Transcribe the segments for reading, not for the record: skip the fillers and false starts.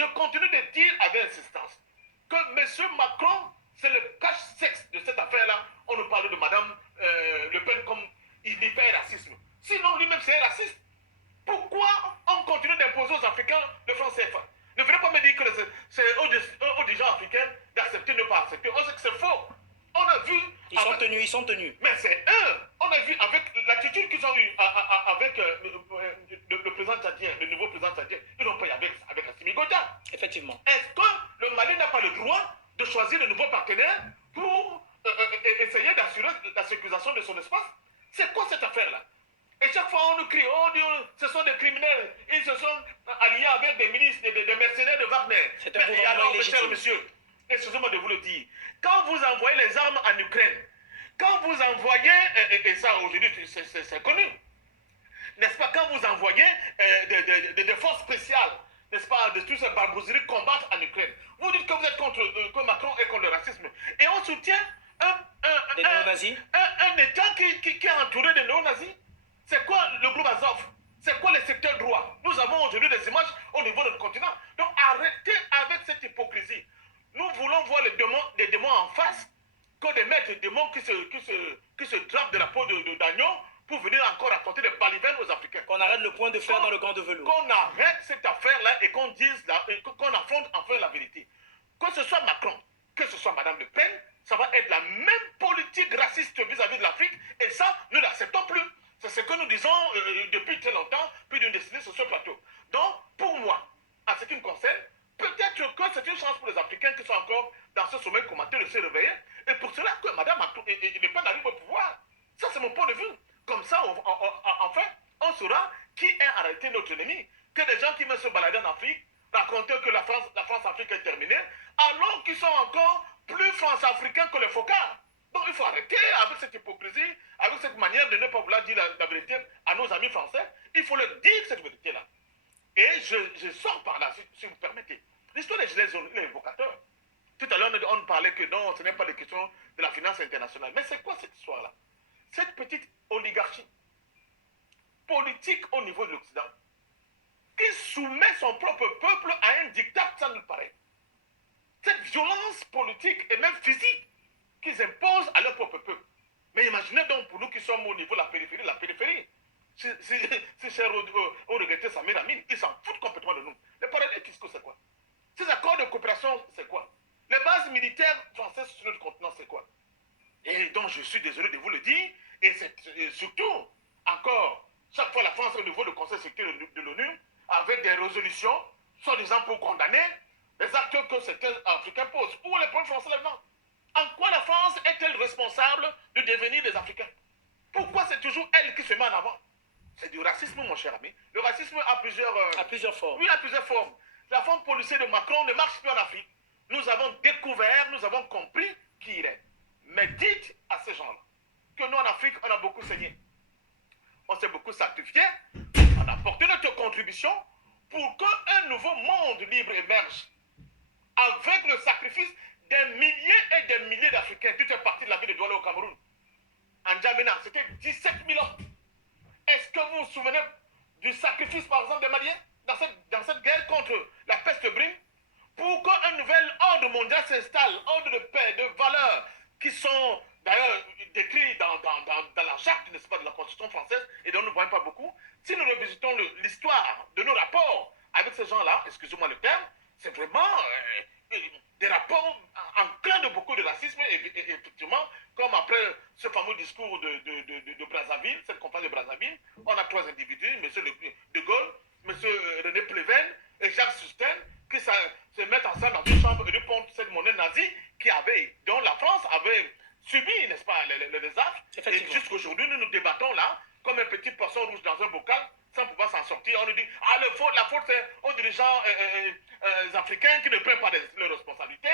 Je continue de dire avec insistance que M. Macron, c'est le cache-sexe de cette affaire-là. On nous parle de Mme Le Pen comme il n'est pas racisme. Sinon, lui-même, c'est raciste. Pourquoi on continue d'imposer aux Africains le franc CFA? Ne venez pas me dire que c'est aux dirigeants africains d'accepter ou ne pas accepter. On sait que c'est faux. On a vu... Ils sont tenus. Mais c'est eux. On a vu avec l'attitude qu'ils ont eue avec le président tchadien, le nouveau président tchadien. Ils n'ont pas eu avec Assimi Goïta. Effectivement. Est-ce que le Mali n'a pas le droit de choisir de nouveaux partenaires pour essayer d'assurer la sécurisation de son espace? C'est quoi cette affaire-là? Et chaque fois, on nous crie, oh, ce sont des criminels. Ils se sont alliés avec des milices, des mercenaires de Wagner. C'est un gouvernement alors, illégitime. cher monsieur, excusez-moi de vous le dire, quand vous envoyez les armes en Ukraine, quand vous envoyez, et ça aujourd'hui c'est connu, n'est-ce pas, quand vous envoyez des forces spéciales, n'est-ce pas, de toutes ces barbouzeries combattre en Ukraine, vous dites que vous êtes contre, que Macron est contre le racisme. Et on soutient des néo-nazis, un État qui est entouré de néo-nazis. C'est quoi le groupe Azov? C'est quoi les secteurs droits? Nous avons aujourd'hui des images au niveau de notre continent. Donc arrêtez avec cette hypocrisie. Nous voulons voir les démons en face que de mettre des démons qui se drapent de la peau d'agneau pour venir encore raconter des balivernes aux Africains. qu'on arrête le point de fer dans le gant de velours. Qu'on arrête cette affaire-là et qu'on affronte enfin la vérité. Que ce soit Macron, que ce soit Mme Le Pen, ça va être la même politique raciste vis-à-vis de l'Afrique et ça, nous l'acceptons plus. C'est ce que nous disons depuis très longtemps, plus d'une décennie sur ce plateau. Donc, pour moi, en ce qui me concerne, peut-être que c'est une chance pour les Africains qui sont encore dans ce sommeil commenté de se réveiller. Et pour cela que Mme Macron et Le Pen arrivent au pouvoir. Ça, c'est mon point de vue. Comme ça, enfin, on saura qui est en réalité notre ennemi. Que des gens qui veulent se balader en Afrique, raconter que la France-Afrique est terminée, alors qu'ils sont encore plus France-africains que les focards. Donc il faut arrêter avec cette hypocrisie, avec cette manière de ne pas vouloir dire la vérité à nos amis français. Il faut leur dire cette vérité-là. Et je sors par là, si vous permettez. L'histoire des Gilets jaunes, il est évocateur. Tout à l'heure, on parlait que non, ce n'est pas des questions de la finance internationale. Mais c'est quoi cette histoire-là? Cette petite oligarchie politique au niveau de l'Occident qui soumet son propre peuple à un diktat, ça nous paraît. Cette violence politique et même physique qu'ils imposent à leur propre peuple. Mais imaginez donc pour nous qui sommes au niveau de la périphérie. Si cher au regretté Samir Amin, ils s'en foutent complètement de nous. Les parallèles fiscaux, c'est quoi? Ces accords de coopération, c'est quoi? Les bases militaires françaises sur notre continent, c'est quoi? Et donc, je suis désolé de vous le dire, et surtout, encore, chaque fois la France au niveau du Conseil de sécurité de l'ONU, avec des résolutions, soi-disant pour condamner les actes que certains Africains posent. Où est le point français là-dedans? En quoi la France est-elle responsable du devenir des Africains? Pourquoi c'est toujours elle qui se met en avant? C'est du racisme, mon cher ami. Le racisme a plusieurs formes. Oui, a plusieurs formes. La forme policière de Macron ne marche plus en Afrique. Nous avons découvert, nous avons compris qui il est. Mais dites à ces gens-là que nous, en Afrique, on a beaucoup saigné. On s'est beaucoup sacrifié. On a apporté notre contribution pour qu'un nouveau monde libre émerge. Avec le sacrifice des milliers et des milliers d'Africains. Tout est parti de la ville de Douala au Cameroun. En N'Djamena, c'était 17 000 hommes. Est-ce que vous vous souvenez du sacrifice, par exemple, des Maliens dans cette guerre contre la peste brune? Pour qu'un nouvel ordre mondial s'installe, ordre de paix, de valeurs, qui sont d'ailleurs décrits dans la charte, n'est-ce pas, de la Constitution française, et dont nous ne voyons pas beaucoup. Si nous revisitons l'histoire de nos rapports avec ces gens-là, excusez-moi le terme, c'est vraiment des rapports enclins de beaucoup de racisme, et effectivement, comme après ce fameux discours de Brazzaville, cette conférence de Brazzaville, on a trois individus, M. De Gaulle, M. René Pleven et Jacques Susten, qui se mettent ensemble dans une chambre et répondent cette monnaie nazie dont la France avait subi, n'est-ce pas, les désastres. Et jusqu'aujourd'hui, nous nous débattons là, comme un petit poisson rouge dans un bocal, sans pouvoir s'en sortir. On nous dit, la faute c'est aux dirigeants africains qui ne prennent pas leurs responsabilités.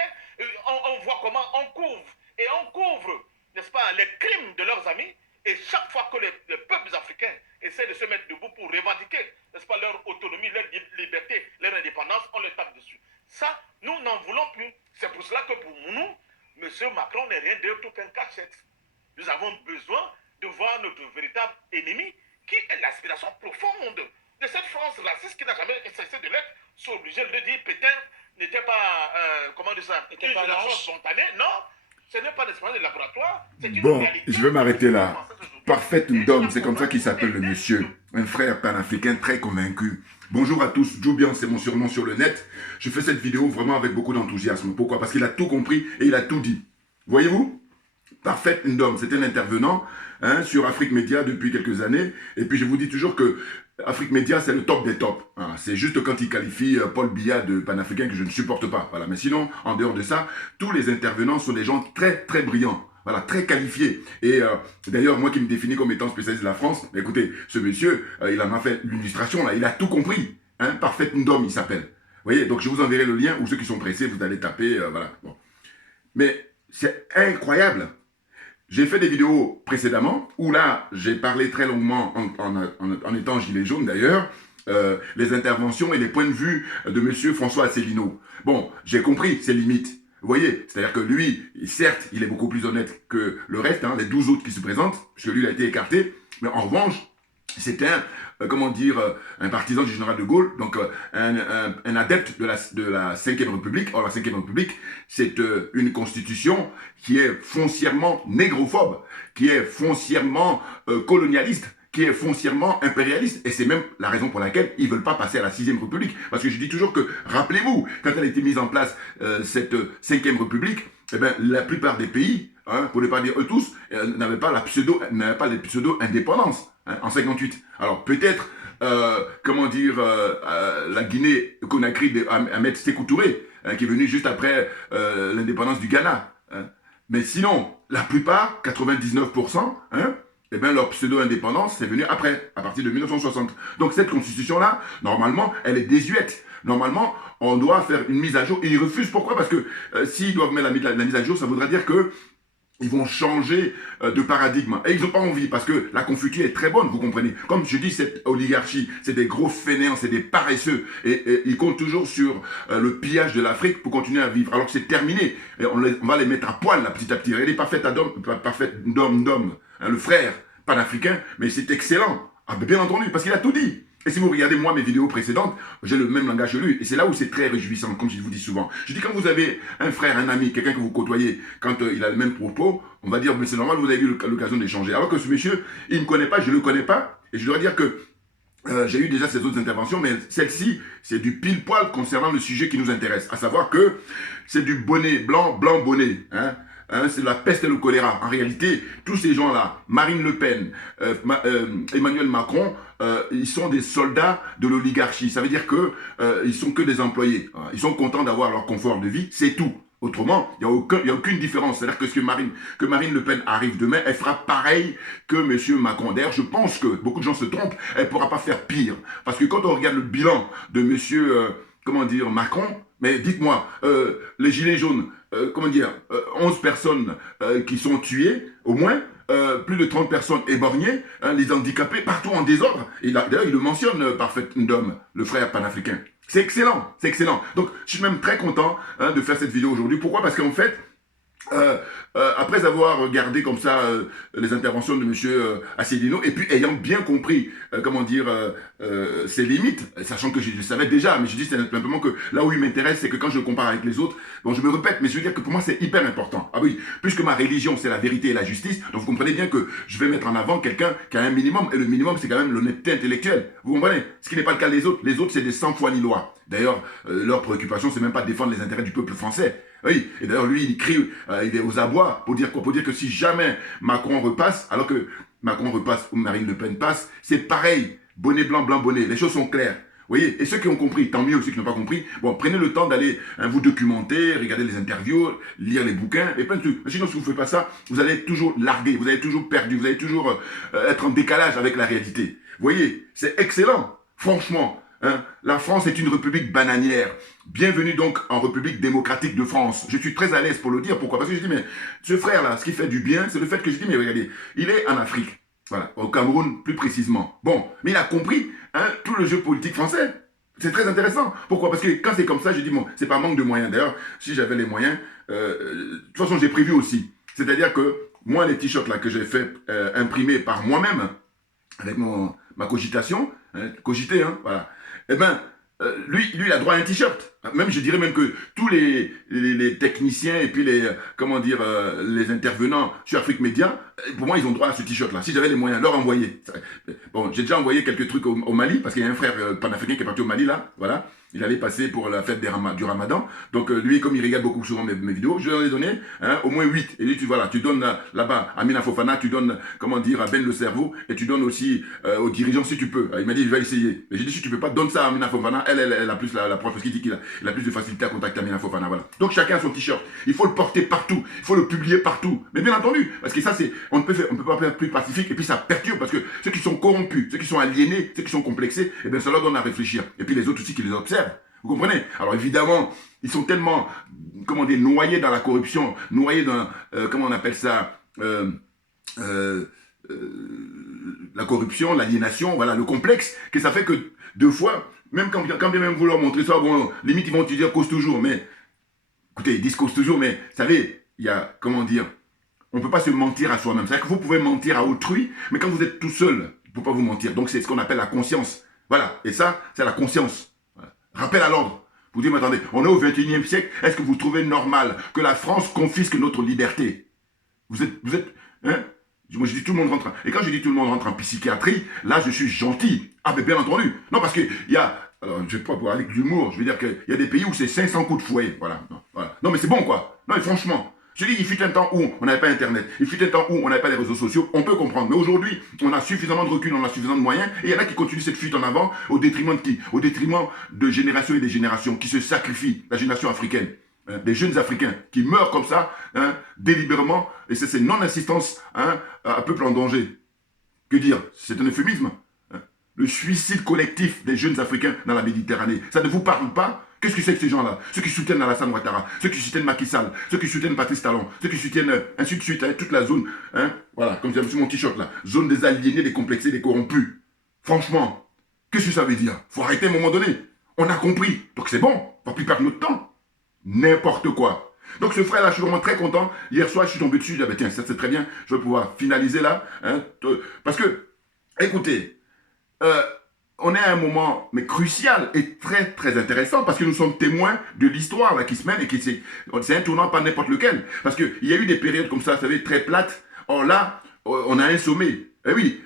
On voit comment on couvre, n'est-ce pas, les crimes de leurs amis. Et chaque fois que les peuples africains essaient de se mettre debout pour revendiquer, n'est-ce pas, leur autonomie, leur liberté, leur indépendance, on les tape dessus. Ça, nous n'en voulons plus. C'est pour cela que pour nous, M. Macron n'est rien d'autre qu'un cache-sexe. Nous avons besoin de voir notre véritable ennemi, qui est l'aspiration profonde de cette France raciste qui n'a jamais cessé de l'être sont obligés de le dire. Pétain n'était pas, comment dire ça, N'était une pas génération lâche. spontanée. Non, ce n'est pas une expérience de laboratoire. C'est une Bon, réalité. je vais m'arrêter là. Parfait Ndom, c'est comme ça qu'il s'appelle le monsieur. Un frère panafricain très convaincu. Bonjour à tous, Joubian, c'est mon surnom sur le net. Je fais cette vidéo vraiment avec beaucoup d'enthousiasme. Pourquoi? Parce qu'il a tout compris et il a tout dit. Voyez-vous? Parfait Ndom, c'est un intervenant sur Afrique Média depuis quelques années. Et puis je vous dis toujours que Afrique Média, c'est le top des tops. Voilà, c'est juste quand il qualifie Paul Biya de panafricain que je ne supporte pas. Voilà. Mais sinon, en dehors de ça, tous les intervenants sont des gens très, très brillants. Voilà, très qualifiés. Et d'ailleurs, moi qui me définis comme étant spécialiste de la France, écoutez, ce monsieur, il en a fait l'illustration, là, il a tout compris. Parfait Ndom, il s'appelle. Vous voyez, donc je vous enverrai le lien, ou ceux qui sont pressés, vous allez taper, voilà. Bon. Mais c'est incroyable. J'ai fait des vidéos précédemment où là, j'ai parlé très longuement, en étant gilet jaune d'ailleurs, les interventions et les points de vue de M. François Asselineau. Bon, j'ai compris ses limites. Vous voyez, c'est-à-dire que lui, certes, il est beaucoup plus honnête que le reste, les 12 autres qui se présentent, parce que lui, il a été écarté, mais en revanche, c'est un partisan du général de Gaulle, donc un adepte de la 5e République. Or, la 5e République, c'est une constitution qui est foncièrement négrophobe, qui est foncièrement colonialiste, qui est foncièrement impérialiste. Et c'est même la raison pour laquelle ils ne veulent pas passer à la 6e République. Parce que je dis toujours que, rappelez-vous, quand elle a été mise en place, cette 5e République, eh bien, la plupart des pays, pour ne pas dire eux tous, n'avaient pas les pseudo-indépendances en 58. Alors peut-être, la Guinée-Conakry d'Ahmed Sékou Touré, qui est venu juste après l'indépendance du Ghana. Mais sinon, la plupart, 99%, eh bien, leur pseudo-indépendance, c'est venu après, à partir de 1960. Donc cette constitution-là, normalement, elle est désuète. Normalement, on doit faire une mise à jour. Et ils refusent. Pourquoi? Parce que s'ils doivent mettre la mise à jour, ça voudrait dire que ils vont changer de paradigme. Et ils n'ont pas envie, parce que la confiture est très bonne, vous comprenez. Comme je dis, cette oligarchie, c'est des gros fainéants, c'est des paresseux. Et ils comptent toujours sur le pillage de l'Afrique pour continuer à vivre. Alors que c'est terminé. Et on va les mettre à poil, là, petit à petit. Il est parfait Ndom, le frère panafricain, mais c'est excellent. Ah, bien entendu, parce qu'il a tout dit. Et si vous regardez, moi, mes vidéos précédentes, j'ai le même langage que lui. Et c'est là où c'est très réjouissant, comme je vous dis souvent. Je dis, quand vous avez un frère, un ami, quelqu'un que vous côtoyez, quand il a le même propos, on va dire, mais c'est normal, vous avez eu l'occasion d'échanger. Alors que ce monsieur, il ne me connaît pas, je ne le connais pas. Et je dois dire que j'ai eu déjà ces autres interventions, mais celle-ci, c'est du pile-poil concernant le sujet qui nous intéresse. À savoir que c'est du bonnet blanc, blanc bonnet. C'est la peste et le choléra. En réalité, tous ces gens-là, Marine Le Pen, Emmanuel Macron, ils sont des soldats de l'oligarchie. Ça veut dire que ils sont que des employés. Ils sont contents d'avoir leur confort de vie, c'est tout. Autrement, il n'y a aucune différence. C'est-à-dire que Marine Le Pen arrive demain, elle fera pareil que M. Macron. D'ailleurs, je pense que beaucoup de gens se trompent, elle ne pourra pas faire pire. Parce que quand on regarde le bilan de M. Macron, mais dites-moi, les gilets jaunes, 11 personnes qui sont tuées, au moins, plus de 30 personnes éborgnées, les handicapés, partout en désordre. Et d'ailleurs, il le mentionne, Parfait Ndom, le frère panafricain. C'est excellent, c'est excellent. Donc, je suis même très content de faire cette vidéo aujourd'hui. Pourquoi? Parce qu'en fait, après avoir regardé comme ça les interventions de M. Asselineau, et puis ayant bien compris, ses limites, sachant que je le savais déjà, mais je dis simplement que là où il m'intéresse, c'est que quand je le compare avec les autres, bon, je me répète, mais je veux dire que pour moi, c'est hyper important. Ah oui, puisque ma religion, c'est la vérité et la justice, donc vous comprenez bien que je vais mettre en avant quelqu'un qui a un minimum, et le minimum, c'est quand même l'honnêteté intellectuelle. Vous comprenez? Ce qui n'est pas le cas des autres. Les autres, c'est des sans foi ni loi. D'ailleurs, leur préoccupation, c'est même pas de défendre les intérêts du peuple français. Oui, et d'ailleurs, lui, il crie, il est aux abois pour dire quoi? Pour dire que si jamais Macron repasse, alors que Macron repasse ou Marine Le Pen passe, c'est pareil. Bonnet blanc, blanc, bonnet. Les choses sont claires. Vous voyez? Et ceux qui ont compris, tant mieux. Ceux qui n'ont pas compris, bon, prenez le temps d'aller vous documenter, regarder les interviews, lire les bouquins et plein de trucs. Sinon, si vous ne faites pas ça, vous allez être toujours largué, vous allez être toujours perdu, vous allez toujours être en décalage avec la réalité. Vous voyez? C'est excellent. Franchement. La France est une république bananière. Bienvenue donc en République démocratique de France. Je suis très à l'aise pour le dire. Pourquoi? Parce que je dis, mais ce frère-là, ce qui fait du bien, c'est le fait que je dis, mais regardez, il est en Afrique. Voilà, au Cameroun plus précisément. Bon, mais il a compris tout le jeu politique français. C'est très intéressant. Pourquoi? Parce que quand c'est comme ça, je dis, bon, c'est pas manque de moyens. D'ailleurs, si j'avais les moyens, de toute façon, j'ai prévu aussi. C'est-à-dire que moi, les t-shirts là que j'ai fait imprimer par moi-même, avec ma cogitation, voilà. Eh bien, lui, il a droit à un t-shirt. Même, je dirais même que tous les techniciens et puis comment dire, les intervenants sur Afrique Média, pour moi, ils ont droit à ce t-shirt-là. Si j'avais les moyens, leur envoyer. Bon, j'ai déjà envoyé quelques trucs au Mali, parce qu'il y a un frère panafricain qui est parti au Mali, là, voilà. Il allait passer pour la fête du Ramadan. Donc, lui, comme il regarde beaucoup souvent mes vidéos, je lui en ai donné au moins 8. Et lui, tu donnes là-bas à Amina Fofana, tu donnes, comment dire, à Ben le cerveau, et tu donnes aussi aux dirigeants si tu peux. Il m'a dit, je vais essayer. Mais j'ai dit, si tu peux pas, donne ça à Amina Fofana. Elle a plus la prof, parce qu'il dit qu'il a plus de facilité à contacter Amina Fofana. Voilà. Donc, chacun a son t-shirt. Il faut le porter partout. Il faut le publier partout. Mais bien entendu, parce que ça, on ne peut pas faire plus pacifique, et puis ça perturbe, parce que ceux qui sont corrompus, ceux qui sont aliénés, ceux qui sont complexés, eh bien, ça leur donne à réfléchir. Et puis les autres aussi qui les observent. Vous comprenez? Alors évidemment, ils sont tellement, comment dire, noyés dans la corruption, noyés dans, comment on appelle ça, la corruption, l'aliénation, voilà, le complexe, que ça fait que deux fois, même quand bien même vouloir montrer ça, bon, limite ils vont te dire cause toujours, mais, écoutez, ils disent cause toujours, mais, vous savez, il y a, comment dire, on ne peut pas se mentir à soi-même. C'est-à-dire que vous pouvez mentir à autrui, mais quand vous êtes tout seul, il ne faut pas vous mentir. Donc c'est ce qu'on appelle la conscience. Voilà, et ça, c'est la conscience. Rappel à l'ordre. Vous dites, mais attendez, on est au 21e siècle, est-ce que vous trouvez normal que la France confisque notre liberté? Vous êtes, hein? Moi je dis tout le monde rentre, et quand je dis tout le monde rentre en psychiatrie, là je suis gentil. Ah mais bien entendu. Non parce qu'il y a, alors je ne vais pas pour aller avec l'humour, je veux dire qu'il y a des pays où c'est 500 coups de fouet, voilà. Non mais c'est bon quoi. Non mais franchement. Je dis, il fut un temps où on n'avait pas Internet, il fut un temps où on n'avait pas les réseaux sociaux, on peut comprendre. Mais aujourd'hui, on a suffisamment de recul, on a suffisamment de moyens, et il y en a qui continuent cette fuite en avant au détriment de qui? Au détriment de générations et des générations qui se sacrifient, la génération africaine, hein, des jeunes Africains qui meurent comme ça, hein, délibérément, et c'est non-assistance hein, à un peuple en danger. Que dire? C'est un euphémisme. Hein. Le suicide collectif des jeunes Africains dans la Méditerranée, ça ne vous parle pas? Qu'est-ce que c'est que ces gens-là? Ceux qui soutiennent Alassane Ouattara, ceux qui soutiennent Macky Sall, ceux qui soutiennent Patrice Talon, ceux qui soutiennent ainsi de suite, hein, toute la zone, hein, voilà, comme c'est sur mon t-shirt là, zone des aliénés, des complexés, des corrompus. Franchement, qu'est-ce que ça veut dire? Faut arrêter à un moment donné. On a compris, donc c'est bon, on va plus perdre notre temps. N'importe quoi. Donc ce frère-là, je suis vraiment très content. Hier soir, je suis tombé dessus, je dis, ah ben tiens, ça c'est très bien, je vais pouvoir finaliser là. Hein, parce que, écoutez, on est à un moment mais crucial et très très intéressant parce que nous sommes témoins de l'histoire là qui se mène et qui c'est un tournant pas n'importe lequel. Parce qu'il y a eu des périodes comme ça, vous savez, très plates. Or là, on a un sommet. Eh oui,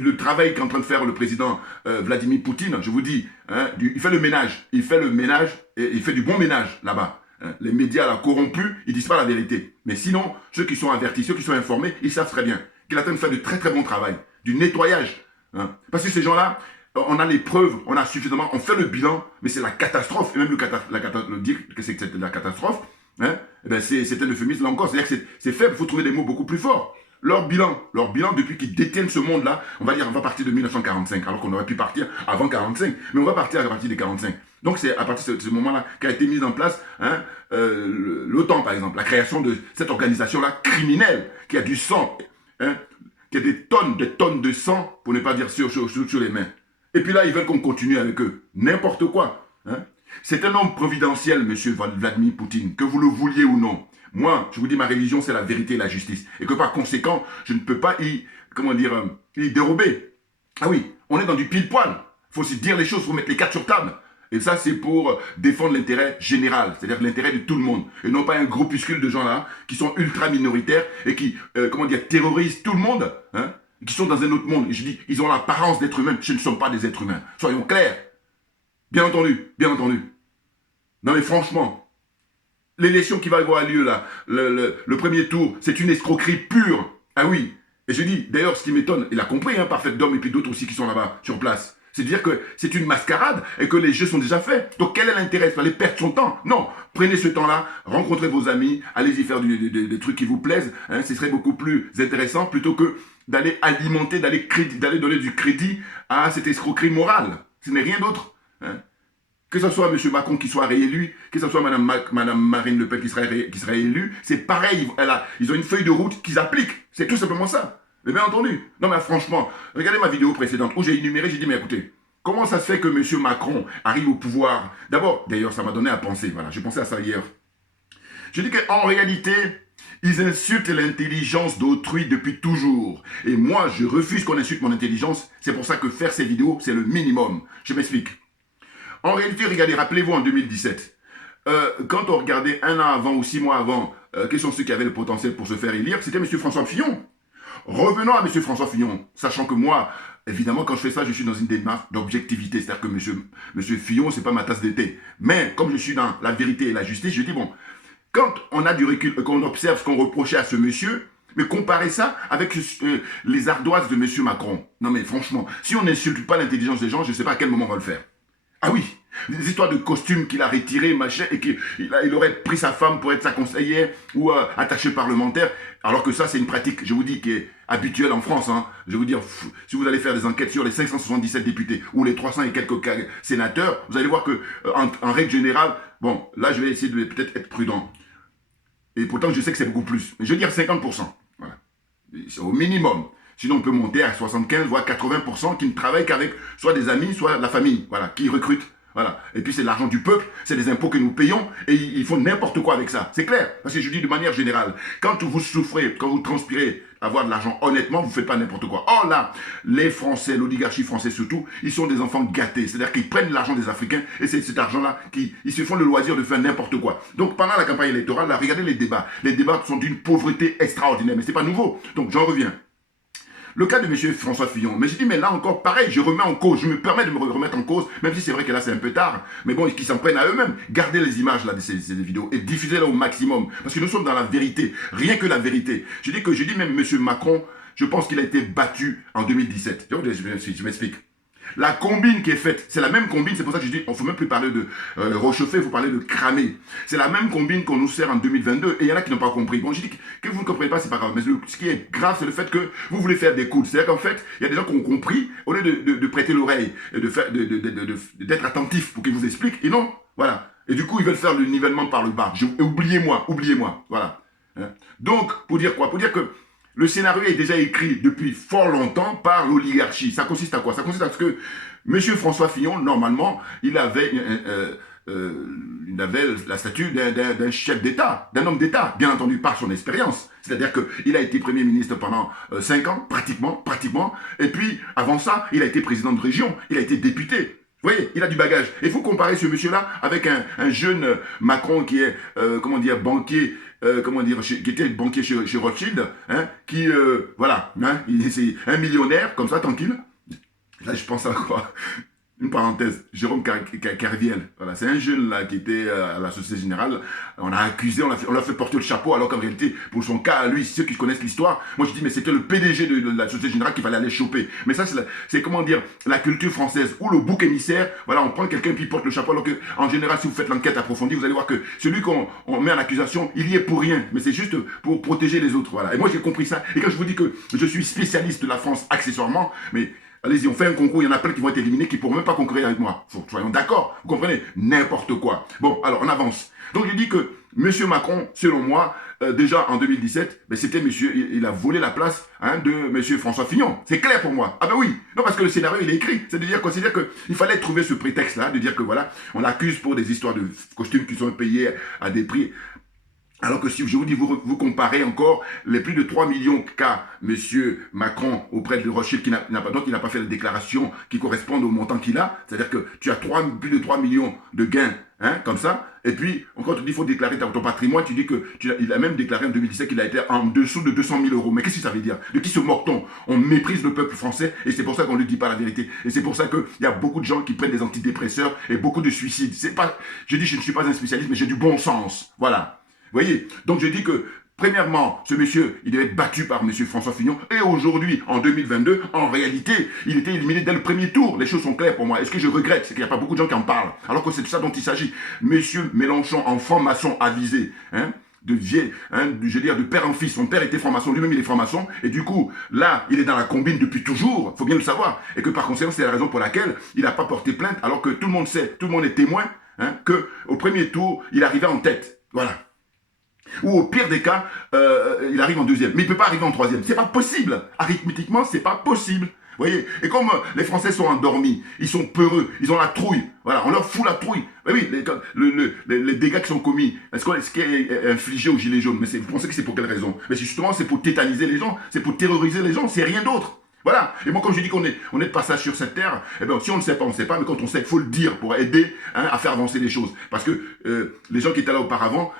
le travail qu'est en train de faire le président Vladimir Poutine, je vous dis, hein, il fait le ménage. Il fait le ménage et il fait du bon ménage là-bas. Hein. Les médias là, corrompus, ils disent pas la vérité. Mais sinon, ceux qui sont avertis, ceux qui sont informés, ils savent très bien qu'il est en train de faire de très très bon travail, du nettoyage. Hein. Parce que ces gens-là, on a les preuves, on a suffisamment, on fait le bilan, mais c'est la catastrophe, et même le dire que c'est la catastrophe, hein, eh ben c'est un euphémisme là encore, c'est-à-dire que c'est faible, il faut trouver des mots beaucoup plus forts. Leur bilan depuis qu'ils détiennent ce monde-là, on va dire, on va partir de 1945, alors qu'on aurait pu partir avant 45, mais on va partir à partir de 45. Donc c'est à partir de ce moment-là qu'a été mise en place hein, l'OTAN, par exemple, la création de cette organisation-là criminelle, qui a du sang, hein, qui a des tonnes de sang, pour ne pas dire sur les mains. Et puis là, ils veulent qu'on continue avec eux. N'importe quoi. Hein. C'est un homme providentiel, monsieur Vladimir Poutine, que vous le vouliez ou non. Moi, je vous dis, ma religion, c'est la vérité et la justice. Et que par conséquent, je ne peux pas y dérober. Ah oui, on est dans du pile-poil. Il faut aussi dire les choses, il faut mettre les cartes sur table. Et ça, c'est pour défendre l'intérêt général, c'est-à-dire l'intérêt de tout le monde. Et non pas un groupuscule de gens-là qui sont ultra minoritaires et qui, terrorisent tout le monde. Hein, qui sont dans un autre monde. Et je dis, ils ont l'apparence d'êtres humains. Ce ne sont pas des êtres humains. Soyons clairs. Bien entendu, bien entendu. Non mais franchement, l'élection qui va avoir lieu là, le premier tour, c'est une escroquerie pure. Ah oui. Et je dis, d'ailleurs, ce qui m'étonne, il a compris, hein, Parfait d'homme et puis d'autres aussi qui sont là-bas, sur place. C'est de dire que c'est une mascarade et que les jeux sont déjà faits. Donc quel est l'intérêt? Il fallait perdre son temps. Non, prenez ce temps-là, rencontrez vos amis, allez-y faire des trucs qui vous plaisent. Hein, ce serait beaucoup plus intéressant plutôt que d'aller alimenter, d'aller donner du crédit à cette escroquerie morale. Ce n'est rien d'autre. Hein. Que ce soit M. Macron qui soit réélu, que ce soit Mme Marine Le Pen qui sera élue, c'est pareil. Ils ont une feuille de route qu'ils appliquent. C'est tout simplement ça. Mais bien entendu. Non mais franchement, regardez ma vidéo précédente où j'ai énuméré, j'ai dit mais écoutez, comment ça se fait que M. Macron arrive au pouvoir? D'abord, d'ailleurs ça m'a donné à penser, voilà, j'ai pensé à ça hier. Je dis qu'en réalité, ils insultent l'intelligence d'autrui depuis toujours. Et moi, je refuse qu'on insulte mon intelligence. C'est pour ça que faire ces vidéos, c'est le minimum. Je m'explique. En réalité, regardez, rappelez-vous en 2017, quand on regardait un an avant ou 6 mois avant, quels sont ceux qui avaient le potentiel pour se faire élire, c'était M. François Fillon. Revenons à M. François Fillon, sachant que moi, évidemment, quand je fais ça, je suis dans une démarche d'objectivité. C'est-à-dire que M. Fillon, c'est pas ma tasse de thé. Mais comme je suis dans la vérité et la justice, je dis, bon, quand on a du recul, qu'on observe ce qu'on reprochait à ce monsieur, mais comparer ça avec les ardoises de M. Macron. Non mais franchement, si on n'insulte pas l'intelligence des gens, je ne sais pas à quel moment on va le faire. Ah oui, des histoires de costumes qu'il a retirés, machin, et qu'il aurait pris sa femme pour être sa conseillère ou attaché parlementaire, alors que ça, c'est une pratique, je vous dis, qui est habituelle en France. Hein. Je vais vous dire, si vous allez faire des enquêtes sur les 577 députés ou les 300 et quelques sénateurs, vous allez voir que, en règle générale, bon, là, je vais essayer de peut-être être prudent. Et pourtant, je sais que c'est beaucoup plus. Mais je veux dire 50%. Voilà. C'est au minimum. Sinon, on peut monter à 75, voire 80% qui ne travaillent qu'avec soit des amis, soit la famille. Voilà, qui recrutent. Voilà. Et puis, c'est l'argent du peuple, c'est les impôts que nous payons, et ils font n'importe quoi avec ça. C'est clair. Parce que je dis de manière générale, quand vous souffrez, quand vous transpirez, avoir de l'argent honnêtement, vous ne faites pas n'importe quoi. Or là, les Français, l'oligarchie française surtout, ils sont des enfants gâtés. C'est-à-dire qu'ils prennent l'argent des Africains, et c'est cet argent-là, ils se font le loisir de faire n'importe quoi. Donc, pendant la campagne électorale, là, regardez les débats. Les débats sont d'une pauvreté extraordinaire, mais ce n'est pas nouveau. Donc, j'en reviens. Le cas de M. François Fillon, mais je dis, mais là encore, pareil, je remets en cause, je me permets de me remettre en cause, même si c'est vrai que là c'est un peu tard, mais bon, qu'ils s'en prennent à eux-mêmes. Gardez les images là de ces vidéos et diffusez-les au maximum, parce que nous sommes dans la vérité, rien que la vérité. Je dis même M. Macron, je pense qu'il a été battu en 2017. Je m'explique. La combine qui est faite, c'est la même combine, c'est pour ça que je dis, on ne faut même plus parler de rechauffer, il faut parler de cramer. C'est la même combine qu'on nous sert en 2022, et il y en a qui n'ont pas compris. Bon, je dis que vous ne comprenez pas, c'est pas grave, mais ce qui est grave, c'est le fait que vous voulez faire des coups. C'est-à-dire qu'en fait, il y a des gens qui ont compris, au lieu de prêter l'oreille, et d'être attentifs pour qu'ils vous expliquent, et non, voilà. Et du coup, ils veulent faire le nivellement par le bas. Oubliez-moi, voilà. Hein? Donc, pour dire quoi? Pour dire que le scénario est déjà écrit depuis fort longtemps par l'oligarchie. Ça consiste à quoi? Ça consiste à ce que M. François Fillon, normalement, il avait la statue d'un chef d'État, d'un homme d'État, bien entendu par son expérience. C'est-à-dire qu'il a été Premier ministre pendant 5 ans, pratiquement. Et puis, avant ça, il a été président de région, il a été député. Vous voyez, il a du bagage. Et vous comparez ce monsieur-là avec un jeune Macron qui est, banquier, qui était banquier chez Rothschild, hein, qui, voilà, hein, c'est un millionnaire, comme ça, tranquille. Là, je pense à quoi? Une parenthèse, Jérôme Kerviel, voilà, c'est un jeune là qui était à la Société Générale, on a accusé, on l'a fait porter le chapeau, alors qu'en réalité, pour son cas, lui, ceux qui connaissent l'histoire, moi je dis, mais c'était le PDG de la Société Générale qu'il fallait aller choper. Mais ça, c'est comment dire, la culture française, ou le bouc émissaire, voilà, on prend quelqu'un qui porte le chapeau, alors qu'en général, si vous faites l'enquête approfondie, vous allez voir que celui qu'on met en accusation, il y est pour rien, mais c'est juste pour protéger les autres, voilà. Et moi j'ai compris ça, et quand je vous dis que je suis spécialiste de la France accessoirement, mais allez-y, on fait un concours, il y en a plein qui vont être éliminés, qui ne pourront même pas concourir avec moi. Soyons d'accord, vous comprenez? N'importe quoi. Bon, alors on avance. Donc je dis que M. Macron, selon moi, déjà en 2017, ben, c'était monsieur, il a volé la place de M. François Fillon. C'est clair pour moi. Ah ben oui, non parce que le scénario il est écrit. C'est-à-dire qu'il fallait trouver ce prétexte-là, de dire que voilà, on l'accuse pour des histoires de costumes qui sont payés à des prix. Alors que si je vous dis, vous comparez encore les plus de 3 millions qu'a M. Macron auprès de Rothschild, qui n'a pas fait la déclaration qui corresponde au montant qu'il a, c'est-à-dire que tu as plus de 3 millions de gains, hein, comme ça, et puis, quand tu dis qu'il faut déclarer ton patrimoine, tu dis qu'il a même déclaré en 2017 qu'il a été en dessous de 200 000 euros. Mais qu'est-ce que ça veut dire? De qui se moque-t-on? On méprise le peuple français, et c'est pour ça qu'on ne lui dit pas la vérité. Et c'est pour ça qu'il y a beaucoup de gens qui prennent des antidépresseurs et beaucoup de suicides. Je dis, je ne suis pas un spécialiste, mais j'ai du bon sens. Voilà. Vous voyez? Donc je dis que, premièrement, ce monsieur, il devait être battu par M. François Fillon. Et aujourd'hui, en 2022, en réalité, il était éliminé dès le premier tour. Les choses sont claires pour moi. Et ce que je regrette, c'est qu'il n'y a pas beaucoup de gens qui en parlent. Alors que c'est de ça dont il s'agit. Monsieur Mélenchon, en franc-maçon avisé, hein, de père en fils. Son père était franc-maçon, lui-même il est franc-maçon. Et du coup, là, il est dans la combine depuis toujours. Il faut bien le savoir. Et que par conséquent, c'est la raison pour laquelle il n'a pas porté plainte. Alors que tout le monde sait, tout le monde est témoin, hein, qu'au premier tour, il arrivait en tête. Voilà. Ou au pire des cas, il arrive en deuxième. Mais il ne peut pas arriver en troisième. C'est pas possible. Arithmétiquement, c'est pas possible. Vous voyez? Et comme les Français sont endormis, ils sont peureux, ils ont la trouille. Voilà, on leur fout la trouille. Mais oui, les dégâts qui sont commis, ce qui est infligé aux Gilets jaunes, mais vous pensez que c'est pour quelle raison? Mais justement, c'est pour tétaniser les gens, c'est pour terroriser les gens, c'est rien d'autre. Voilà. Et moi, comme je dis qu'on est de passage sur cette terre, eh bien, si on ne sait pas, on ne sait pas, mais quand on sait, il faut le dire pour aider à faire avancer les choses. Parce que les gens qui étaient là auparavant,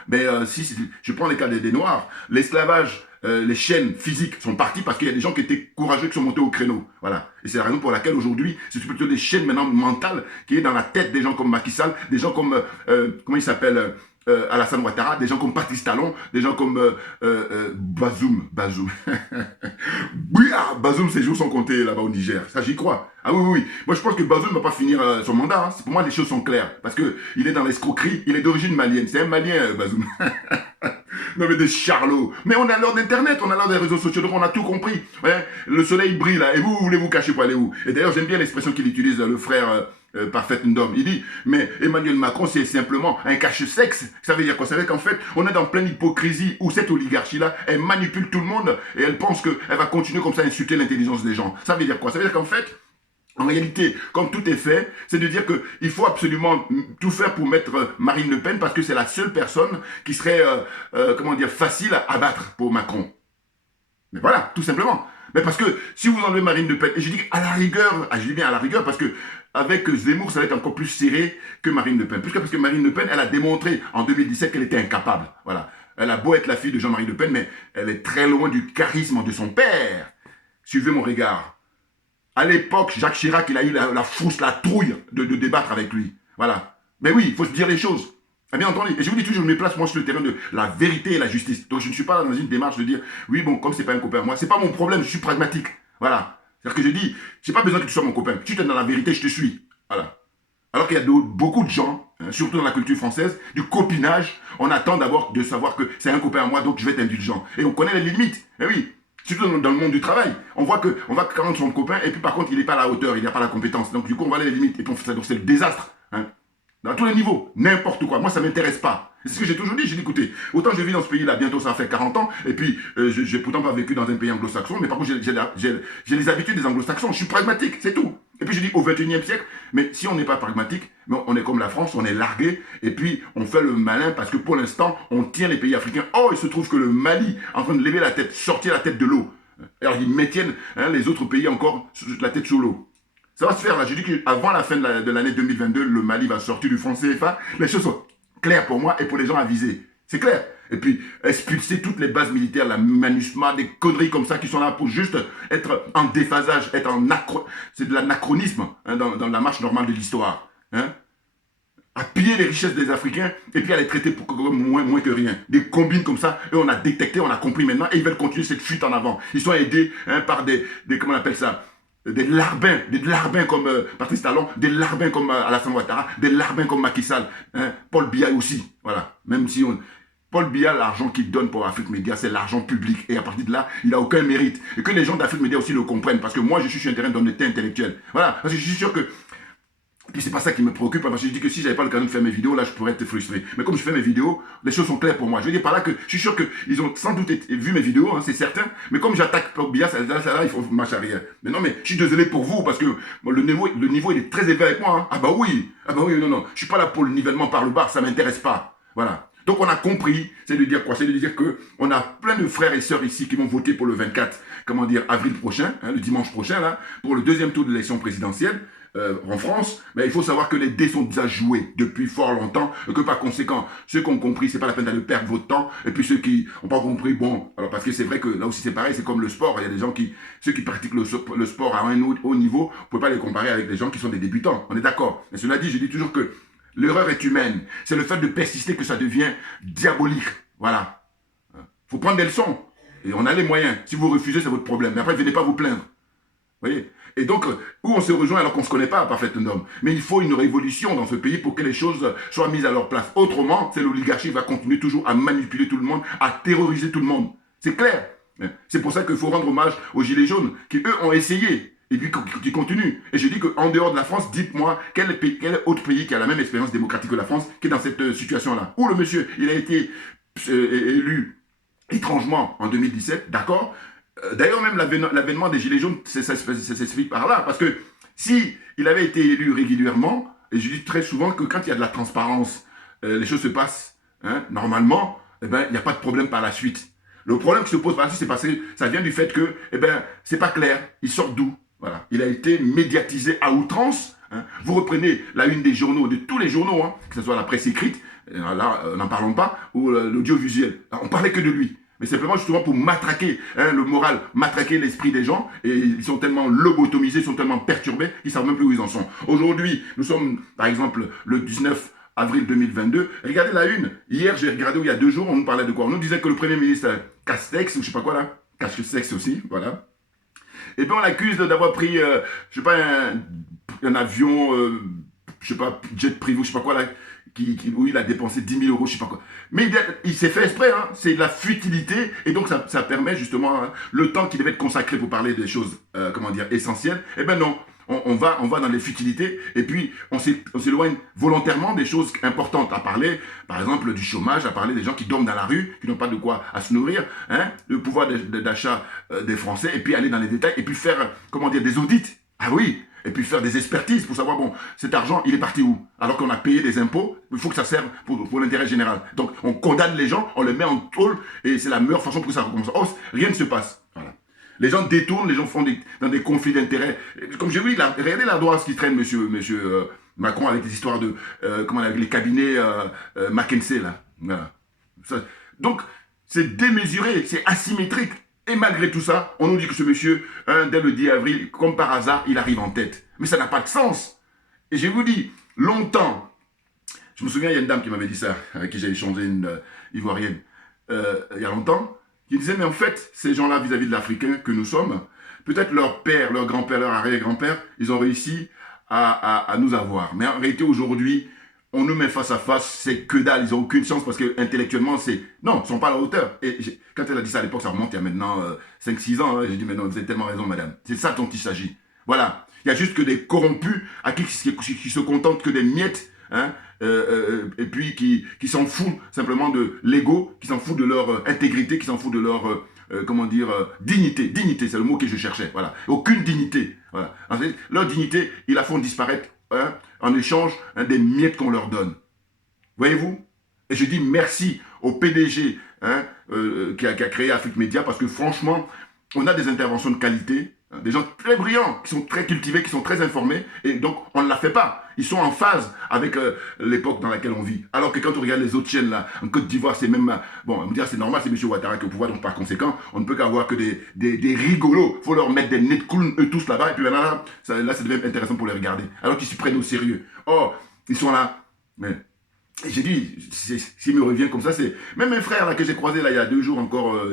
si je prends les cas des Noirs, l'esclavage, les chaînes physiques sont parties parce qu'il y a des gens qui étaient courageux qui sont montés au créneau. Voilà. Et c'est la raison pour laquelle aujourd'hui, c'est plutôt des chaînes maintenant mentales qui est dans la tête des gens comme Macky Sall, des gens comme, comment il s'appelle Alassane Ouattara, des gens comme Patrice Talon, des gens comme Bazoum. Bazoum, ses jours sont comptés là-bas au Niger. Ça, j'y crois. Ah oui. Moi, je pense que Bazoum ne va pas finir son mandat. Hein. Pour moi, les choses sont claires. Parce qu'il est dans l'escroquerie. Il est d'origine malienne. C'est un Malien, Bazoum. Non, mais des charlots. Mais on a l'heure d'Internet, on a l'heure des réseaux sociaux, donc on a tout compris. Ouais, le soleil brille là. Et vous voulez vous cacher pour aller où? Et d'ailleurs, j'aime bien l'expression qu'il utilise, le frère... Parfait Ndom. Il dit, mais Emmanuel Macron, c'est simplement un cache-sexe. Ça veut dire quoi? Ça veut dire qu'en fait, on est dans pleine hypocrisie où cette oligarchie-là, elle manipule tout le monde et elle pense qu'elle va continuer comme ça à insulter l'intelligence des gens. Ça veut dire quoi? Ça veut dire qu'en fait, en réalité, comme tout est fait, c'est de dire qu'il faut absolument tout faire pour mettre Marine Le Pen parce que c'est la seule personne qui serait, facile à abattre pour Macron. Mais voilà, tout simplement. Mais parce que si vous enlevez Marine Le Pen, et je dis à la rigueur, je dis bien à la rigueur parce que avec Zemmour, ça va être encore plus serré que Marine Le Pen. Parce que Marine Le Pen, elle a démontré en 2017 qu'elle était incapable. Voilà. Elle a beau être la fille de Jean-Marie Le Pen, mais elle est très loin du charisme de son père. Suivez mon regard. À l'époque, Jacques Chirac, il a eu la frousse, la trouille de débattre avec lui. Voilà. Mais oui, il faut se dire les choses. Bien entendu. Et je vous dis toujours, je me place moi sur le terrain de la vérité et la justice. Donc je ne suis pas dans une démarche de dire, oui, bon, comme c'est pas un copain, moi, c'est pas mon problème, je suis pragmatique. Voilà. C'est-à-dire que je dis, j'ai pas besoin que tu sois mon copain. Si tu es dans la vérité, je te suis. Voilà. Alors qu'il y a beaucoup de gens, surtout dans la culture française, du copinage, on attend d'abord de savoir que c'est un copain à moi, donc je vais être indulgent. Et on connaît les limites. Eh oui. Surtout dans le monde du travail. On voit qu'on va quand son copain, et puis par contre, il n'est pas à la hauteur, il n'a pas la compétence. Donc du coup, on va aller les limites. Et puis on fait ça. Donc c'est le désastre. Hein. Dans tous les niveaux, n'importe quoi. Moi, ça ne m'intéresse pas. C'est ce que j'ai toujours dit. J'ai dit, écoutez, autant je vis dans ce pays-là, bientôt ça fait 40 ans, et puis je n'ai pourtant pas vécu dans un pays anglo-saxon, mais par contre, j'ai les habitudes des anglo-saxons. Je suis pragmatique, c'est tout. Et puis je dis, au 21e siècle, mais si on n'est pas pragmatique, on est comme la France, on est largué, et puis on fait le malin, parce que pour l'instant, on tient les pays africains. Oh, il se trouve que le Mali, en train de lever la tête, sortir la tête de l'eau. Alors ils maintiennent les autres pays encore la tête sous l'eau. Ça va se faire là. Je dis qu'avant la fin de l'année 2022, le Mali va sortir du franc CFA. Les choses sont claires pour moi et pour les gens avisés. C'est clair. Et puis, expulser toutes les bases militaires, la MINUSMA, des conneries comme ça qui sont là pour juste être en déphasage, c'est de l'anachronisme dans la marche normale de l'histoire. Hein? À piller les richesses des Africains et puis à les traiter comme moins que rien. Des combines comme ça, et on a détecté, on a compris maintenant, et ils veulent continuer cette fuite en avant. Ils sont aidés par des comment on appelle ça, des larbins comme Patrice Talon, des larbins comme Alassane Ouattara, des larbins comme Macky Sall, hein, Paul Biya aussi. Voilà. Même si Paul Biya, l'argent qu'il donne pour Afrique Média, c'est l'argent public. Et à partir de là, il n'a aucun mérite. Et que les gens d'Afrique Média aussi le comprennent. Parce que moi, je suis sur un terrain d'honnêteté intellectuelle. Voilà. Parce que je suis sûr que... Et puis c'est pas ça qui me préoccupe, parce que je dis que si j'avais pas l'occasion de faire mes vidéos, là je pourrais être frustré. Mais comme je fais mes vidéos, les choses sont claires pour moi. Je veux dire par là que je suis sûr qu'ils ont sans doute vu mes vidéos, hein, c'est certain. Mais comme j'attaque Paul Biya, là il faut marcher arrière. Mais non, mais je suis désolé pour vous, parce que le niveau il est très élevé avec moi. Hein. Ah bah oui, non. Je suis pas là pour le nivellement par le bas, ça m'intéresse pas. Voilà. Donc on a compris, c'est de dire quoi? C'est de dire que on a plein de frères et sœurs ici qui vont voter pour le 24, avril prochain, hein, le dimanche prochain, là, pour le deuxième tour de l'élection présidentielle. En France, mais il faut savoir que les dés sont déjà joués depuis fort longtemps et que par conséquent, ceux qui ont compris, c'est pas la peine d'aller perdre votre temps, et puis ceux qui n'ont pas compris, bon, alors parce que c'est vrai que là aussi c'est pareil, c'est comme le sport, il y a des gens ceux qui pratiquent le sport à un haut niveau, vous pouvez pas les comparer avec des gens qui sont des débutants, on est d'accord. Mais cela dit, je dis toujours que l'erreur est humaine, c'est le fait de persister que ça devient diabolique, voilà. Faut prendre des leçons, et on a les moyens, si vous refusez c'est votre problème, mais après venez pas vous plaindre, vous voyez. Et donc, où on se rejoint alors qu'on ne se connaît pas, parfaitement. Mais il faut une révolution dans ce pays pour que les choses soient mises à leur place. Autrement, c'est l'oligarchie qui va continuer toujours à manipuler tout le monde, à terroriser tout le monde. C'est clair. C'est pour ça qu'il faut rendre hommage aux Gilets jaunes, qui eux ont essayé, et puis qui continuent. Et je dis qu'en dehors de la France, dites-moi, quel autre pays qui a la même expérience démocratique que la France, qui est dans cette situation-là. Où le monsieur, il a été élu étrangement en 2017, d'accord. D'ailleurs, même l'avènement des Gilets jaunes, ça s'explique par là. Parce que si il avait été élu régulièrement, et je dis très souvent que quand il y a de la transparence, les choses se passent, hein, normalement, eh ben, il n'y a pas de problème par la suite. Le problème qui se pose par la suite, c'est parce que ça vient du fait que, eh ben, c'est pas clair. Il sort d'où? Voilà. Il a été médiatisé à outrance. Hein. Vous reprenez la une des journaux, de tous les journaux, hein, que ce soit la presse écrite, là, n'en parlons pas, ou l'audiovisuel. On parlait que de lui. Mais simplement justement pour matraquer le moral, matraquer l'esprit des gens. Et ils sont tellement lobotomisés, ils sont tellement perturbés qu'ils ne savent même plus où ils en sont. Aujourd'hui, nous sommes, par exemple, le 19 avril 2022. Regardez la une. Hier, j'ai regardé où il y a 2 jours, on nous parlait de quoi? On nous disait que le Premier ministre Castex, ou je sais pas quoi là, Castex aussi, voilà. Et bien on l'accuse d'avoir pris, je sais pas, un avion, je sais pas, jet privé, ou je sais pas quoi là, où il a dépensé 10 000 euros, je sais pas quoi. Mais il s'est fait exprès, hein, c'est de la futilité, et donc ça permet justement le temps qui devait être consacré pour parler des choses, comment dire, essentielles. Eh ben non, on va dans les futilités, et puis on s'éloigne volontairement des choses importantes à parler, par exemple du chômage, à parler des gens qui dorment dans la rue, qui n'ont pas de quoi à se nourrir, hein, le pouvoir d'achat des Français, et puis aller dans les détails, et puis faire, comment dire, des audits. Ah oui, et puis faire des expertises pour savoir, bon, cet argent, il est parti où? Alors qu'on a payé des impôts, il faut que ça serve pour l'intérêt général. Donc, on condamne les gens, on les met en tôle, et c'est la meilleure façon pour que ça recommence. Oh, rien ne se passe. Voilà. Les gens détournent, les gens font dans des conflits d'intérêts. Comme j'ai vu, regardez l'ardoise qui traîne, monsieur Macron, avec des histoires de, avec les cabinets McKinsey, là. Voilà. Donc, c'est démesuré, c'est asymétrique. Et malgré tout ça, on nous dit que ce monsieur, dès le 10 avril, comme par hasard, il arrive en tête. Mais ça n'a pas de sens. Et je vous dis, longtemps, je me souviens, il y a une dame qui m'avait dit ça, avec qui j'ai échangé, une Ivoirienne, il y a longtemps, qui disait, mais en fait, ces gens-là, vis-à-vis de l'Africain que nous sommes, peut-être leur père, leur grand-père, leur arrière-grand-père, ils ont réussi à nous avoir. Mais en réalité, aujourd'hui, on nous met face à face, c'est que dalle, ils n'ont aucune chance parce que intellectuellement, c'est... Non, ils ne sont pas à la hauteur. Et quand elle a dit ça à l'époque, ça remonte il y a maintenant 5-6 ans, hein, j'ai dit, mais non, vous avez tellement raison, madame. C'est ça dont il s'agit. Voilà. Il y a juste que des corrompus à qui se contentent que des miettes, hein, et puis qui s'en foutent simplement de l'ego, qui s'en foutent de leur intégrité, qui s'en foutent de leur... dignité. Dignité, c'est le mot que je cherchais. Voilà. Aucune dignité. Voilà. Ensuite, leur dignité, ils la font disparaître, hein, en échange des miettes qu'on leur donne. Voyez-vous? Et je dis merci au PDG, hein, qui a créé Afrique Média, parce que franchement, on a des interventions de qualité, hein, des gens très brillants, qui sont très cultivés, qui sont très informés, et donc on ne la fait pas. Ils sont en phase avec l'époque dans laquelle on vit. Alors que quand on regarde les autres chaînes, là, en Côte d'Ivoire, c'est même... Bon, on me dire c'est normal, c'est M. Ouattara qui est au pouvoir, donc par conséquent, on ne peut qu'avoir que des rigolos. Il faut leur mettre des nez de clown, eux tous là-bas, et puis là, ça devient intéressant pour les regarder. Alors qu'ils s'y prennent au sérieux. Oh, ils sont là. Mais j'ai dit, s'il me revient comme ça, c'est... Même mes frères, là, que j'ai croisé, là, il y a 2 jours encore,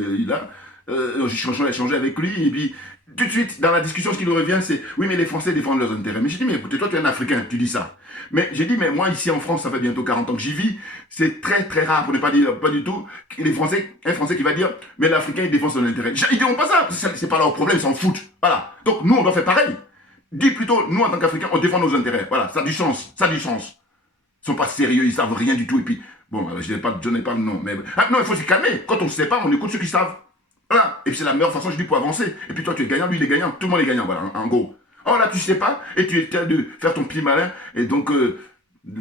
j'ai échangé avec lui, et puis... Tout de suite, dans la discussion, ce qui nous revient, c'est « Oui, mais les Français défendent leurs intérêts. » Mais j'ai dit « Mais écoutez, toi, tu es un Africain, tu dis ça. » Mais j'ai dit « Mais moi, ici en France, ça fait bientôt 40 ans que j'y vis. C'est très, très rare, pour ne pas dire, pas du tout, un Français qui va dire « Mais l'Africain, il défend son intérêt. » Ils diront pas ça. C'est pas leur problème, ils s'en foutent. Voilà. Donc, nous, on doit faire pareil. Dis plutôt, nous, en tant qu'Africains, on défend nos intérêts. Voilà, ça a du sens. Ça a du sens. Ils sont pas sérieux, ils savent rien du tout. Et puis, bon, je n'ai pas de nom. Mais non, il faut se calmer. Quand on ne sait pas, on écoute ceux qui savent. Voilà. Et puis c'est la meilleure façon, je dis, pour avancer. Et puis toi, tu es gagnant, lui, il est gagnant. Tout le monde est gagnant, voilà, en gros. Oh là, tu sais pas, et tu essaies de faire ton pied malin, et donc,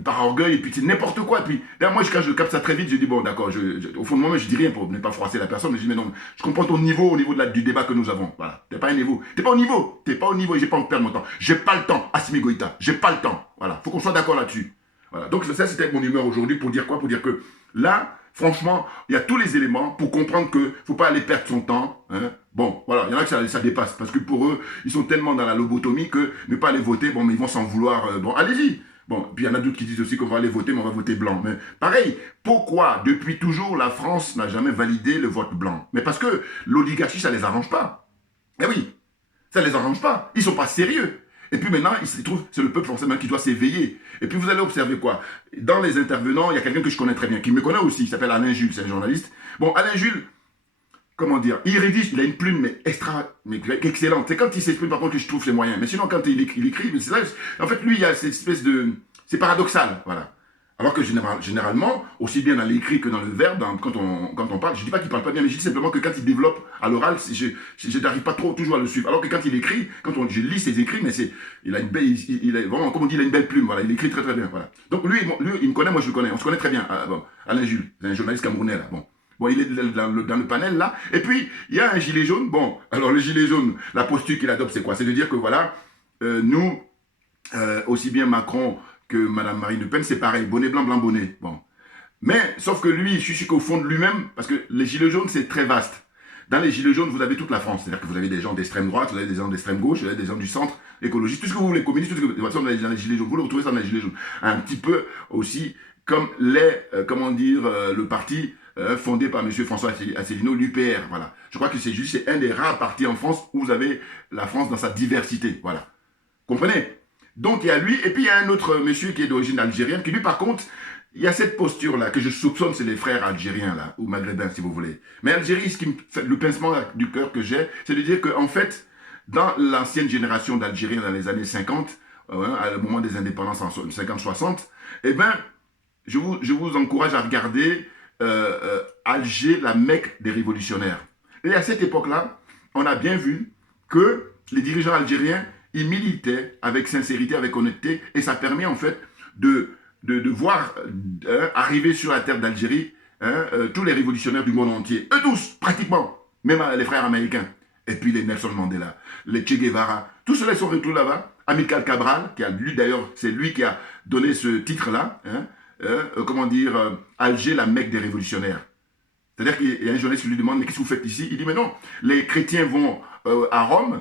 par orgueil, et puis c'est n'importe quoi. Et puis, là, moi, quand je capte ça très vite, je dis, bon, d'accord, au fond de moi-même, je dis rien pour ne pas froisser la personne, mais je dis, mais non, je comprends ton niveau au niveau du débat que nous avons. Voilà. T'es pas au niveau, et j'ai pas envie de perdre mon temps. J'ai pas le temps, Assimi Goïta, j'ai pas le temps. Voilà. Faut qu'on soit d'accord là-dessus. Voilà. Donc, ça, c'était mon humeur aujourd'hui pour dire quoi? Pour dire que là, franchement, il y a tous les éléments pour comprendre qu'il ne faut pas aller perdre son temps. Hein. Bon, voilà, il y en a que ça dépasse. Parce que pour eux, ils sont tellement dans la lobotomie que ne pas aller voter, bon, mais ils vont s'en vouloir. Bon, allez-y. Bon, puis il y en a d'autres qui disent aussi qu'on va aller voter, mais on va voter blanc. Mais pareil, pourquoi, depuis toujours, la France n'a jamais validé le vote blanc? Mais parce que l'oligarchie, ça ne les arrange pas. Eh oui, ça ne les arrange pas. Ils ne sont pas sérieux. Et puis maintenant, il se trouve, c'est le peuple français qui doit s'éveiller. Et puis vous allez observer quoi? Dans les intervenants, il y a quelqu'un que je connais très bien, qui me connaît aussi, qui s'appelle Alain Jules, c'est un journaliste. Bon, Alain Jules, comment dire, il rédige, il a une plume mais excellente. C'est quand il s'exprime par contre que je trouve les moyens. Mais sinon, quand il écrit, c'est ça, en fait, lui, il y a cette espèce de... C'est paradoxal, voilà. Alors que généralement, aussi bien dans l'écrit que dans le verbe, quand on parle, je ne dis pas qu'il ne parle pas bien, mais je dis simplement que quand il développe à l'oral, je n'arrive pas toujours à le suivre. Alors que quand il écrit, je lis ses écrits, mais il a une belle, vraiment, comme on dit, il a une belle plume, voilà, il écrit très très bien, voilà. Donc lui, il me connaît, moi je le connais, on se connaît très bien, bon, Alain Jules, c'est un journaliste camerounais, là, bon. Bon, il est dans le panel là. Et puis, il y a un gilet jaune. Bon, alors le gilet jaune, la posture qu'il adopte, c'est quoi? C'est de dire que voilà, nous, aussi bien Macron que Mme Marine Le Pen, c'est pareil, bonnet blanc, blanc, bonnet. Bon. Mais, sauf que lui, je suis sûr qu'au fond de lui-même, parce que les gilets jaunes, c'est très vaste. Dans les gilets jaunes, vous avez toute la France. C'est-à-dire que vous avez des gens d'extrême droite, vous avez des gens d'extrême gauche, vous avez des gens du centre, écologiste, tout ce que vous voulez, communistes, tout ce que vous voulez. Dans les gilets jaunes, vous le retrouvez ça dans les gilets jaunes. Un petit peu aussi comme le parti fondé par M. François Asselineau, l'UPR. Voilà. Je crois que c'est un des rares partis en France où vous avez la France dans sa diversité. Voilà. Comprenez? Donc il y a lui, et puis il y a un autre monsieur qui est d'origine algérienne, qui lui par contre, il y a cette posture-là, que je soupçonne, c'est les frères algériens, là, ou maghrébins, si vous voulez. Mais Algérie, ce qui me fait le pincement du cœur que j'ai, c'est de dire qu'en fait, dans l'ancienne génération d'Algériens, dans les années 50, à le moment des indépendances en 50-60, eh bien, je vous encourage à regarder Alger, la Mecque des révolutionnaires. Et à cette époque-là, on a bien vu que les dirigeants algériens, ils militaient avec sincérité, avec honnêteté, et ça permet en fait de voir arriver sur la terre d'Algérie tous les révolutionnaires du monde entier. Eux tous, pratiquement, même les frères américains. Et puis les Nelson Mandela, les Che Guevara, tous ceux-là sont retrouvés là-bas. Amilcar Cabral, qui a lu d'ailleurs, c'est lui qui a donné ce titre-là, Alger, la Mecque des révolutionnaires. C'est-à-dire qu'il y a un journaliste qui lui demande, mais qu'est-ce que vous faites ici? Il dit, mais non, les chrétiens vont à Rome,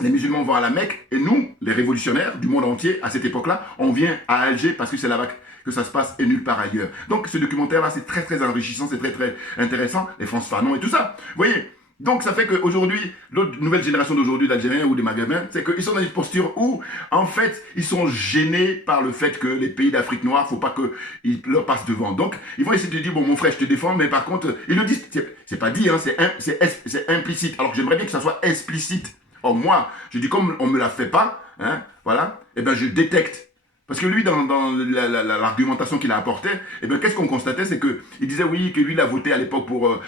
les musulmans vont à la Mecque, et nous, les révolutionnaires du monde entier, à cette époque-là, on vient à Alger parce que c'est là-bas que ça se passe et nulle part ailleurs. Donc ce documentaire-là, c'est très très enrichissant, c'est très très intéressant, les France Fanon et tout ça. Vous voyez? Donc ça fait qu'aujourd'hui, l'autre nouvelle génération d'aujourd'hui d'Algériens ou des Maghrébins, c'est qu'ils sont dans une posture où, en fait, ils sont gênés par le fait que les pays d'Afrique noire, il ne faut pas qu'ils leur passent devant. Donc, ils vont essayer de dire, bon, mon frère, je te défends, mais par contre, ils le disent, c'est pas dit, hein, c'est implicite. Alors que j'aimerais bien que ça soit explicite. Or, moi, je dis, comme on ne me la fait pas, hein, voilà, eh ben je détecte. Parce que lui, dans l'argumentation qu'il a apportée, eh bien, qu'est-ce qu'on constatait, c'est qu'il disait, oui, que lui, il a voté à l'époque pour,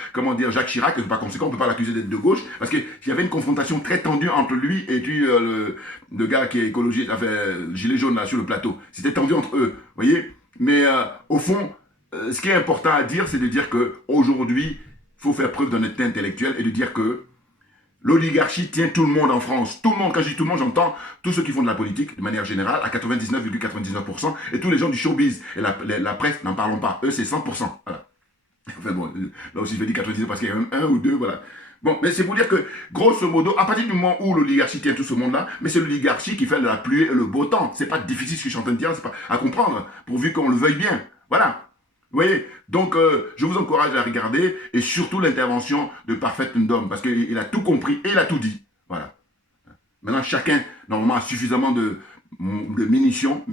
Jacques Chirac, et par conséquent, on ne peut pas l'accuser d'être de gauche, parce qu'il y avait une confrontation très tendue entre lui et puis le gars qui est écologiste, enfin, gilet jaune, là, sur le plateau. C'était tendu entre eux, vous voyez. Mais au fond, ce qui est important à dire, c'est de dire qu'aujourd'hui, il faut faire preuve d'honnêteté intellectuelle et de dire que l'oligarchie tient tout le monde en France. Tout le monde, quand je dis tout le monde, j'entends tous ceux qui font de la politique, de manière générale, à 99,99%, et tous les gens du showbiz. Et la presse, n'en parlons pas. Eux, c'est 100%. Voilà. Enfin bon, là aussi, je vais dire 99% parce qu'il y a même un ou deux, voilà. Bon, mais c'est pour dire que, grosso modo, à partir du moment où l'oligarchie tient tout ce monde-là, mais c'est l'oligarchie qui fait de la pluie et le beau temps. C'est pas difficile ce que je suis en train de dire, c'est pas à comprendre, pourvu qu'on le veuille bien. Voilà. Vous voyez? Donc, je vous encourage à regarder, et surtout l'intervention de Parfait Ndom, parce qu'il a tout compris et il a tout dit. Voilà. Maintenant, chacun, normalement, a suffisamment de munitions,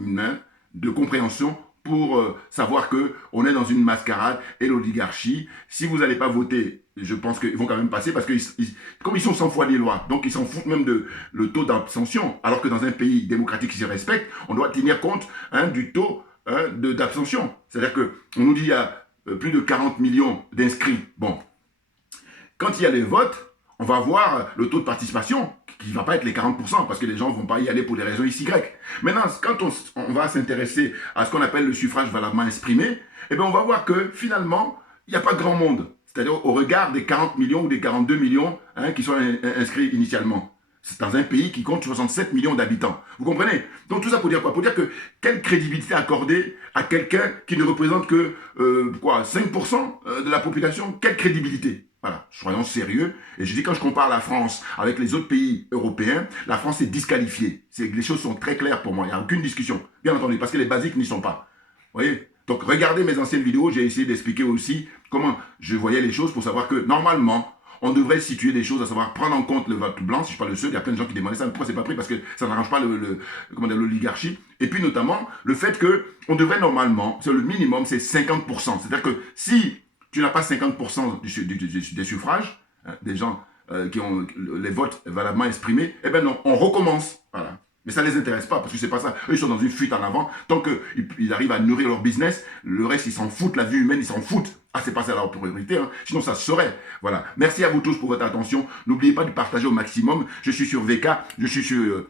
de compréhension pour savoir qu'on est dans une mascarade et l'oligarchie. Si vous n'allez pas voter, je pense qu'ils vont quand même passer, parce que comme ils sont 100 fois les lois, donc ils s'en foutent même de le taux d'abstention, alors que dans un pays démocratique qui se respecte, on doit tenir compte du taux d'abstention. C'est-à-dire qu'on nous dit qu'il y a plus de 40 millions d'inscrits. Bon, quand il y a les votes, on va voir le taux de participation qui ne va pas être les 40%, parce que les gens ne vont pas y aller pour des raisons XY. Maintenant, quand on va s'intéresser à ce qu'on appelle le suffrage valablement exprimé, eh bien, on va voir que finalement, il n'y a pas grand monde. C'est-à-dire au regard des 40 millions ou des 42 millions qui sont inscrits initialement. C'est dans un pays qui compte 67 millions d'habitants. Vous comprenez? Donc tout ça pour dire quoi? Pour dire que quelle crédibilité accorder à quelqu'un qui ne représente que 5% de la population? Quelle crédibilité? Voilà, soyons sérieux. Et je dis, quand je compare la France avec les autres pays européens, la France est disqualifiée. Les choses sont très claires pour moi, il n'y a aucune discussion. Bien entendu, parce que les basiques n'y sont pas. Vous voyez? Donc regardez mes anciennes vidéos, j'ai essayé d'expliquer aussi comment je voyais les choses pour savoir que normalement, on devrait situer des choses, à savoir prendre en compte le vote blanc, si je ne suis pas le seul, il y a plein de gens qui demandaient ça, mais pourquoi c'est pas pris? Parce que ça n'arrange pas l'oligarchie. Et puis notamment, le fait qu'on devrait normalement, le minimum, c'est 50%. C'est-à-dire que si tu n'as pas 50% des suffrages, des gens qui ont les votes valablement exprimés, eh bien non, on recommence. Voilà. Mais ça ne les intéresse pas, parce que c'est pas ça. Eux, ils sont dans une fuite en avant. Tant qu'ils arrivent à nourrir leur business, le reste, ils s'en foutent. La vie humaine, ils s'en foutent. Ah, c'est pas ça leur priorité, hein. Sinon ça se saurait. Voilà. Merci à vous tous pour votre attention. N'oubliez pas de partager au maximum. Je suis sur VK, je suis sur,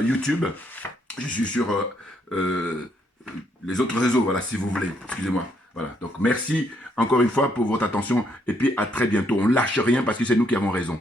YouTube. Je suis sur les autres réseaux, voilà, si vous voulez. Excusez-moi. Voilà, donc merci encore une fois pour votre attention et puis à très bientôt. On lâche rien parce que c'est nous qui avons raison.